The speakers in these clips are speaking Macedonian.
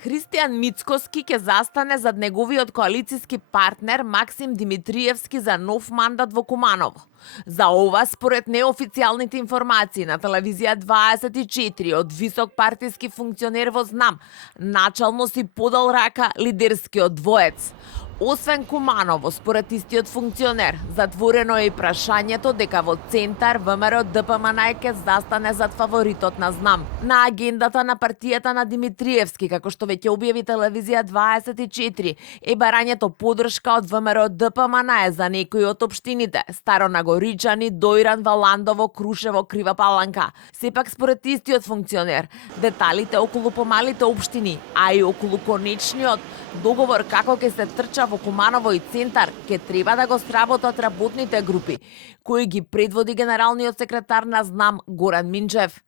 Христијан Мицкоски ќе застане зад неговиот коалициски партнер Максим Димитриевски за нов мандат во Куманово. За ова, според неофицијалните информации на телевизија 24 од висок партиски функционер во ЗНАМ, начално си подал рака лидерскиот двоец. Освен Куманово, според истиот функционер, затворено е и прашањето дека во центар ВМРО ДПМН ќе застане зад фаворитот на ЗНАМ. На агендата на партијата на Димитриевски, како што веќе објави телевизија 24, е барањето подршка од ВМРО ДПМН за некои од општините: Старонагоричани, Дојран, Валандово, Крушево, Крива Паланка. Сепак според истиот функционер, деталите околу помалите општини, а и околу конечниот договор како ќе се трча во Куманово и центар, ќе треба да го сработат работните групи, кои ги предводи генералниот секретар на ЗНАМ Горан Минчев.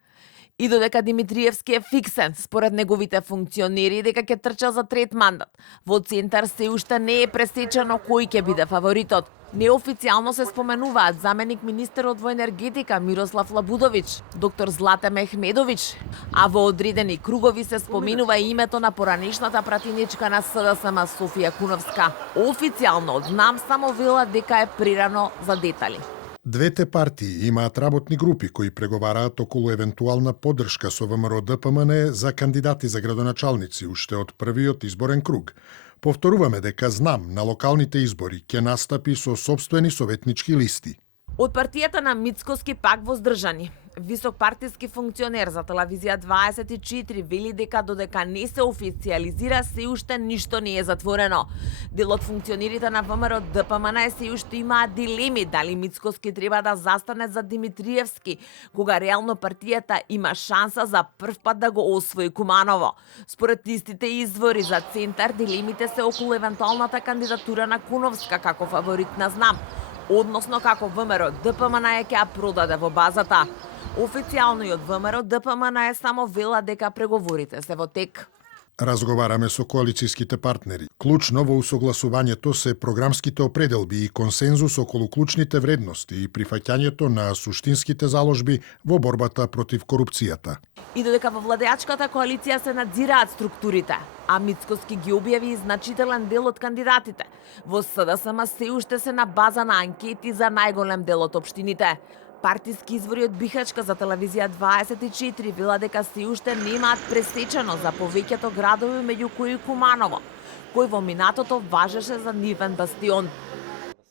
И додека Димитриевски е фиксен, според неговите функционери, дека ќе трча за трет мандат, во центар се уште не е пресечено кој ќе биде фаворитот. Неофицијално се споменуваат заменик министерот во енергетика Мирослав Лабудовиќ, доктор Злате Мехмедовиќ, а во одредени кругови се споменува и името на поранешната пратеничка на СДСМ Софија Куновска. Официјално од ЗНАМ само вела дека е прерано за детали. Двете партии имаат работни групи кои преговараат околу евентуална поддршка со ВМРО ДПМН за кандидати за градоначалници уште од првиот изборен круг. Повторуваме дека ЗНАМ на локалните избори ќе настапи со сопствени советнички листи. Од партијата на Мицкоски пак воздржани. Висок партиски функционер за телевизија 24 вели дека додека не се официјализира, се уште ништо не е затворено. Дел од функционерите на ВМРО ДПМН се уште имаат дилеми дали Мицкоски треба да застане за Димитриевски, кога реално партијата има шанса за прв пат да го освои Куманово. Според истите извори за центар, дилемите се околу евентуалната кандидатура на Куновска како фаворит на ЗНАМ, односно како ВМРО ДПМН ќе ја продаде во базата. Официјално и од ВМРО ДПМН само вела дека преговорите се во тек. Разговараме со коалицијските партнери. Клучно во усогласувањето се програмските определби и консензус околу клучните вредности и прифаќањето на суштинските заложби во борбата против корупцијата. И додека во владеачката коалиција се надзираат структурите, а Мицкоски ги објави и значителен дел од кандидатите, во СДСМ се уште се на база на анкети за најголем дел од општините. Партиски извори од Бихачка за телевизија 24 вела дека се уште немаат пресечено за повеќето градови меѓу кои Куманово, кој во минатото важеше за нивен бастион.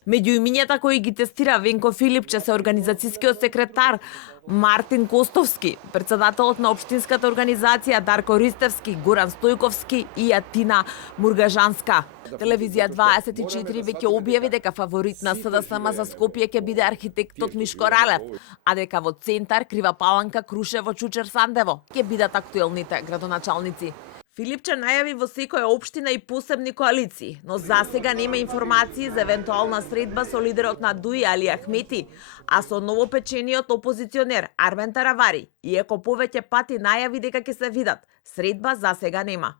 Меѓу имињата кои ги тестира Венко Филипче се организацијскиот секретар Мартин Костовски, председателот на општинската организација Дарко Ристевски, Горан Стојковски и Атина Мургажанска. Телевизија 24 веќе објави дека фаворит на СДСМ за Скопје ќе биде архитектот Мишко Ралев, а дека во центар Крива Паланка, Крушево, Чучер, Сандево ќе бидат актуелните градоначалници. Филипче најави во секоја општина и посебни коалиции, но засега нема информации за евентуална средба со лидерот на ДУИ Али Ахмети, а со новопечениот опозиционер Армен Таравари, иако повеќе пати најави дека ќе се видат, средба засега нема.